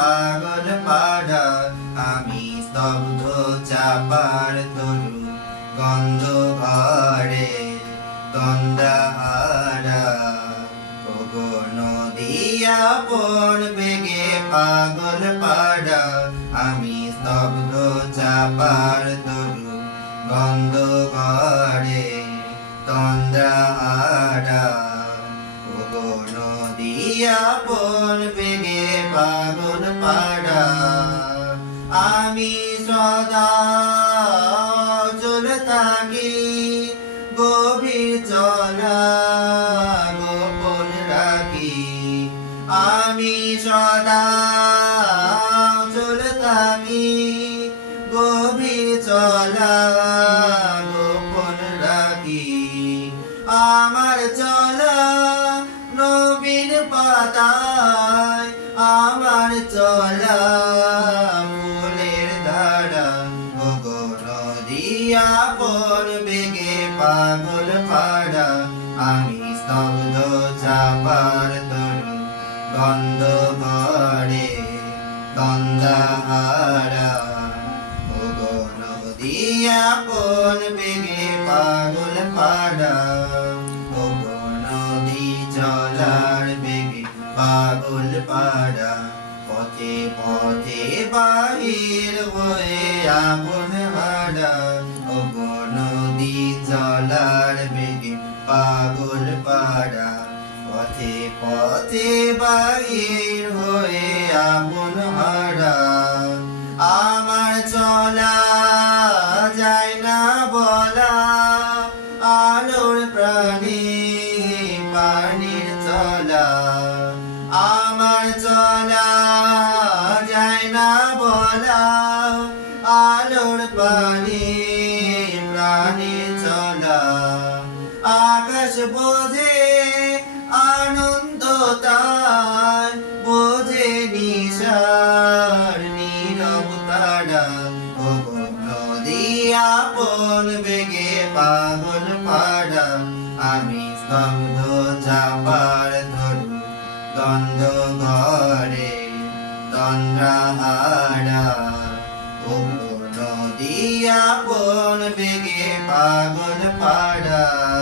পাগল পাড়া, আমি স্তব্ধ চাপার তরু, গন্ধ ঘরে তন্দ্রাহারা। ওগো নদিয়া পণ বেগে পাগল পাড়া, আমি স্তব্ধ চাপার তরু, গন্ধ ঘরে তন্দ্রাহারা। ওগো নদিয়া পাগল পাড়া। আমি সদা চল থাকি, গভীর চলা গোপন রাখি। আমি সদা চল থাকি, গভীর চলা গোপন রাখি। আমার চলা নবীন পাতায় ফুলের ধারা ওগো নদিয়া পর বেগে পাগল পাড়া আমি স্তব্ধ চাপার তরু গন্ধ ঘরে গন্ধাহারা। ওগো নদিয়া পর বেগে পাগল পাড়া পথে পথে বাহির হয়ে আপন হারা ওগো নদী চলার বেগে পাগল পাড়া। পথে পথে বাহির হয়ে আপন হারা আমার চলা যায় না বলা। আলোর প্রাণী, পানির চলা। না বলা আলোর পানি প্রাণীর চলা। আকাশ বোঝে, আনন্দ তার, বোঝে নিশার নীরব তারা। আপন বেগে পাগল পাড়া। আমি স্তব্ধ চাপার ধরু গন্ধ ঘরে সন্ধ্যাহারা নদিয়া বন বেগে পাগল পাড়া।